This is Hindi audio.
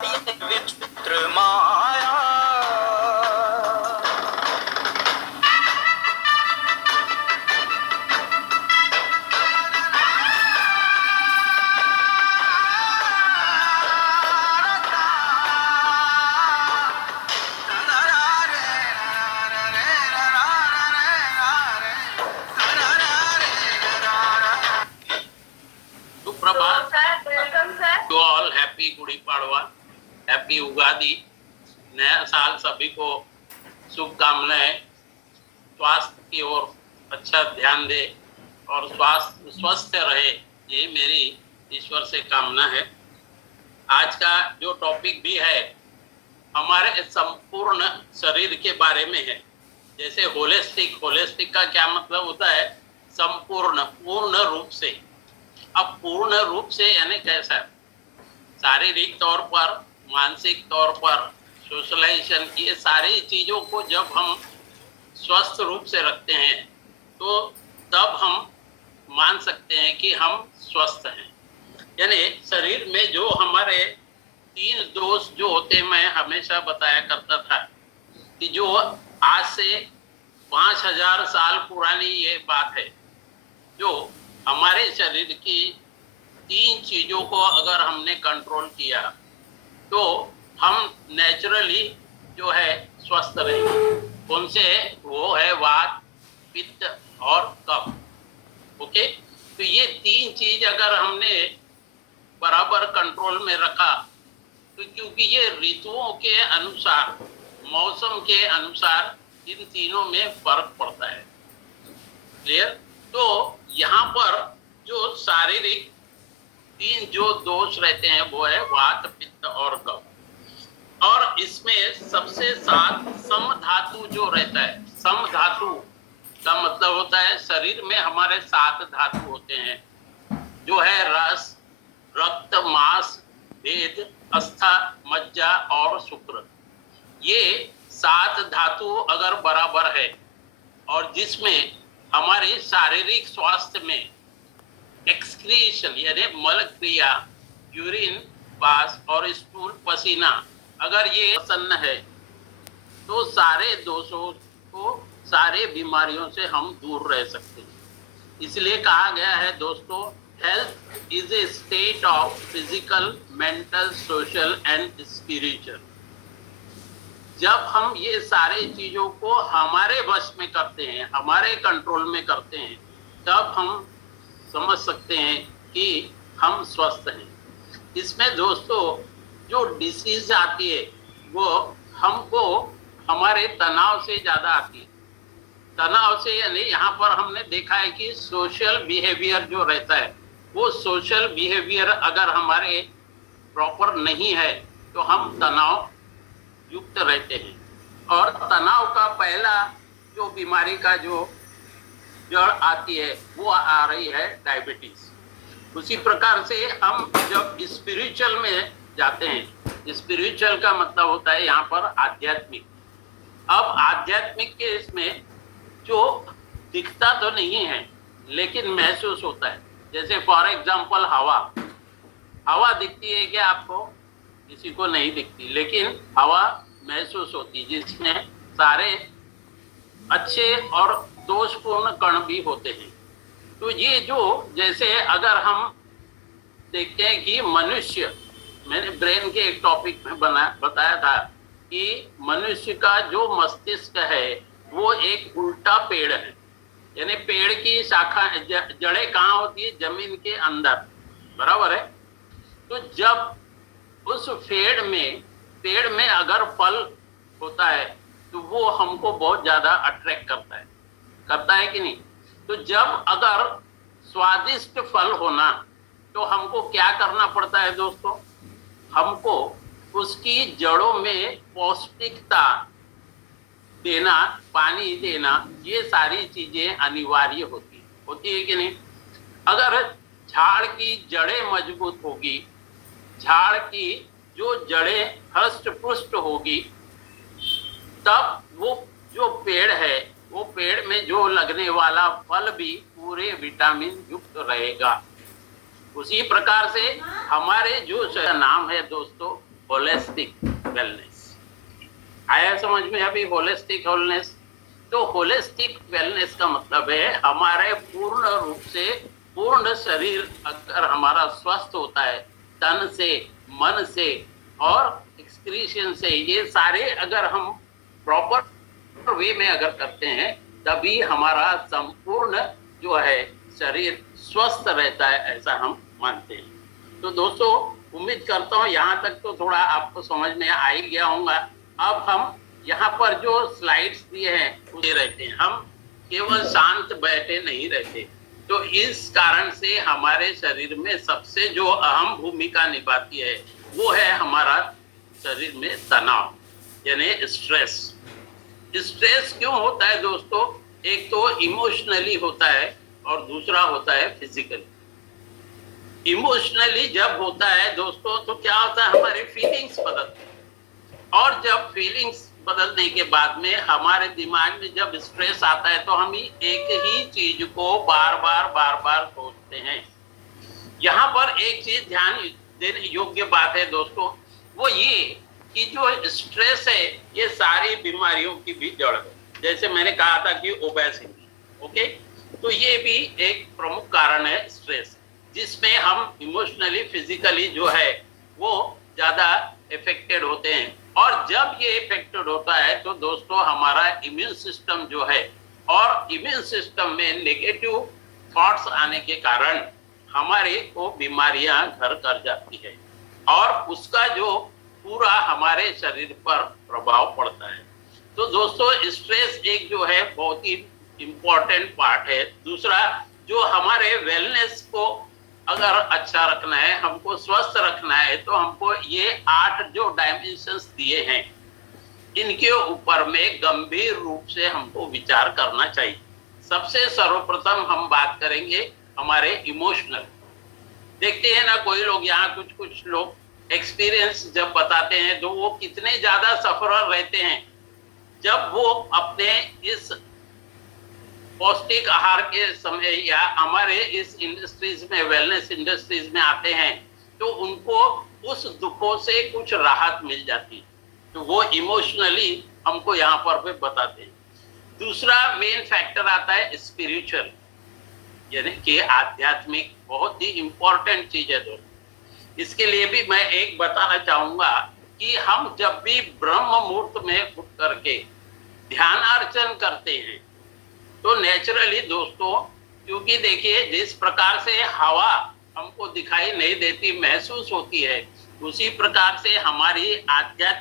विचित्र माया सुप्रभात to all, happy Gudi Padwa, happy Ugadi, नया साल सभी को शुभकामनाएं। स्वास्थ्य की ओर अच्छा ध्यान दे और स्वास्थ्य स्वस्थ रहे, ये मेरी ईश्वर से कामना है। आज का जो टॉपिक भी है हमारे संपूर्ण शरीर के बारे में है। जैसे होलिस्टिक का क्या मतलब होता है? संपूर्ण, पूर्ण रूप से। अब पूर्ण रूप से यानी कैसा? शारीरिक तौर पर, मानसिक तौर पर, सोशलाइजेशन, ये सारी चीजों को जब हम स्वस्थ रूप से रखते हैं तो तब हम मान सकते हैं कि हम स्वस्थ हैं। यानी शरीर में जो हमारे 3 दोष जो होते, मैं हमेशा बताया करता था कि जो आज से 5000 साल पुरानी ये बात है, जो हमारे शरीर की 3 चीजों को अगर हमने कंट्रोल किया तो हम नेचुरली जो है स्वस्थ रहेंगे। उनसे वो है वात, पित्त और कफ। ओके, तो ये 3 चीज अगर हमने बराबर कंट्रोल में रखा तो क्योंकि ये ऋतुओं के अनुसार, मौसम के अनुसार इन तीनों में फर्क पड़ता है। क्लियर? तो यहाँ पर जो शारीरिक 3 जो दोष रहते हैं वो है वात, पित्त और कफ। और इसमें सबसे साथ सम धातु जो रहता है, सम धातु का मतलब होता है शरीर में हमारे 7 धातु होते हैं, जो है रस, रक्त, मांस, भेद, अस्था, मज्जा और शुक्र। ये 7 धातु अगर बराबर है और जिसमें हमारे शारीरिक स्वास्थ्य में एक्सक्रीशन यानी मल क्रिया, यूरिन पास और स्टूल, पसीना, अगर ये प्रसन्न है तो सारे दोषों को, सारे बीमारियों से हम दूर रह सकते हैं। इसलिए कहा गया है दोस्तों, health is a state of physical, mental, social and spiritual. जब हम ये सारे चीजों को हमारे वश में करते हैं, हमारे कंट्रोल में करते हैं, तब हम समझ सकते हैं कि हम स्वस्थ हैं। इसमें दोस्तों जो डिसीज आती है वो हमको हमारे तनाव से ज्यादा आती है। तनाव से यानी यहाँ पर हमने देखा है कि सोशल बिहेवियर जो रहता है, वो सोशल बिहेवियर अगर हमारे प्रॉपर नहीं है तो हम तनाव युक्त रहते हैं। और तनाव का पहला जो बीमारी का जो जड़ आती है वो आ रही है डायबिटीज। उसी प्रकार से हम जब स्पिरिचुअल में जाते हैं, स्पिरिचुअल का मतलब होता है यहाँ पर आध्यात्मिक। अब आध्यात्मिक के इसमें जो दिखता तो नहीं है लेकिन महसूस होता है, जैसे फॉर एग्जांपल हवा दिखती है क्या आपको? किसी को नहीं दिखती, लेकिन हवा महसूस होती है जिसमें सारे अच्छे और दोषपूर्ण कण भी होते हैं। तो ये जो जैसे अगर हम देखते हैं कि मनुष्य, मैंने ब्रेन के एक टॉपिक में बताया था कि मनुष्य का जो मस्तिष्क है वो एक उल्टा पेड़ है। यानी पेड़ की शाखा, जड़ें कहाँ होती है? जमीन के अंदर, बराबर है। तो जब उस पेड़ में अगर फल होता है तो वो हमको बहुत ज्यादा अट्रैक्ट करता है कि नहीं? तो जब अगर स्वादिष्ट फल होना तो हमको क्या करना पड़ता है दोस्तों? हमको उसकी जड़ों में पौष्टिकता देना, पानी देना, ये सारी चीजें अनिवार्य होती है कि नहीं? अगर झाड़ की जड़ें मजबूत होगी, झाड़ की जो जड़ें हष्ट पुष्ट होगी, तब वो जो पेड़ है, वो पेड़ में जो लगने वाला फल भी पूरे विटामिन युक्त रहेगा। उसी प्रकार से हमारे जो नाम है दोस्तों होलिस्टिक वेलनेस। आया समझ में अभी होलिस्टिक वेलनेस? तो होलिस्टिक वेलनेस का मतलब है हमारे पूर्ण रूप से पूर्ण शरीर अगर हमारा स्वस्थ होता है, तन से, मन से और एक्सक्रीशन से, ये सारे अगर हम प्रॉपर वे में अगर करते हैं, तभी हमारा संपूर्ण जो है शरीर स्वस्थ रहता है, ऐसा हम मानते हैं। तो दोस्तों, उम्मीद करता हूँ यहाँ तक तो थोड़ा आपको समझ में आ ही गया होगा। अब हम यहाँ पर जो स्लाइड्स दिए हैं वो रहते हैं, हम केवल शांत बैठे नहीं रहते। तो इस कारण से हमारे शरीर में सबसे जो अहम भूमिका निभाती है वो है हमारा शरीर में तनाव, यानी स्ट्रेस। स्ट्रेस क्यों होता है दोस्तों? एक तो इमोशनली होता है और दूसरा होता है फिजिकली। इमोशनली जब होता है दोस्तों तो क्या होता है, हमारी फीलिंग्स बदलती है, और जब फीलिंग्स बदलने के बाद में हमारे दिमाग में जब स्ट्रेस आता है तो हम एक ही चीज को बार बार सोचते हैं। यहाँ पर एक चीज ध्यान देने योग्य बात है दोस्तों, वो ये कि जो स्ट्रेस है ये सारी बीमारियों की भी जड़ है। जैसे मैंने कहा था कि ओबेसिटी, ओके, तो ये भी एक प्रमुख कारण है स्ट्रेस, जिसमें हम इमोशनली फिजिकली जो है वो ज्यादा इफेक्टेड होते हैं। और जब ये इफेक्टेड होता है तो दोस्तों हमारा इम्यून सिस्टम जो है, और इम्यून सिस्टम में नेगेटिव थॉट्स आने के कारण हमारे को बीमारियां घर कर जाती है, और उसका जो पूरा हमारे शरीर पर प्रभाव पड़ता है। तो दोस्तों, स्ट्रेस एक जो है बहुत ही इम्पोर्टेंट पार्ट है। दूसरा, जो हमारे वेलनेस को अगर अच्छा रखना है, हमको स्वस्थ रखना है, तो हमको ये 8 जो डायमेंशंस दिए हैं, इनके ऊपर में गंभीर रूप से हमको विचार करना चाहिए। सबसे सर्वप्रथम हम बात करेंगे हमारे इमोशनल। देखते हैं ना, कोई लोग यहाँ कुछ लोग एक्सपीरियंस जब बताते हैं तो वो कितने ज्यादा सफरर रहते हैं जब वो अपने इस पौष्टिक आहार के समय या हमारे इस इंडस्ट्रीज में, वेलनेस इंडस्ट्रीज में आते हैं, तो उनको उस दुखों से कुछ राहत मिल जाती है। तो वो इमोशनली हमको यहाँ पर बताते हैं। दूसरा मेन फैक्टर आता है स्पिरिचुअल, यानी कि आध्यात्मिक, बहुत ही इंपॉर्टेंट चीज है दोस्तों। इसके लिए भी मैं एक बताना चाहूंगा कि हम जब भी ब्रह्म मुहूर्त में उठ करके ध्यान अर्चन करते हैं तो नेचुरली दोस्तों, क्योंकि देखिए जिस प्रकार से हवा हमको दिखाई नहीं देती, महसूस होती है, उसी प्रकार से हमारी आध्यात्मिक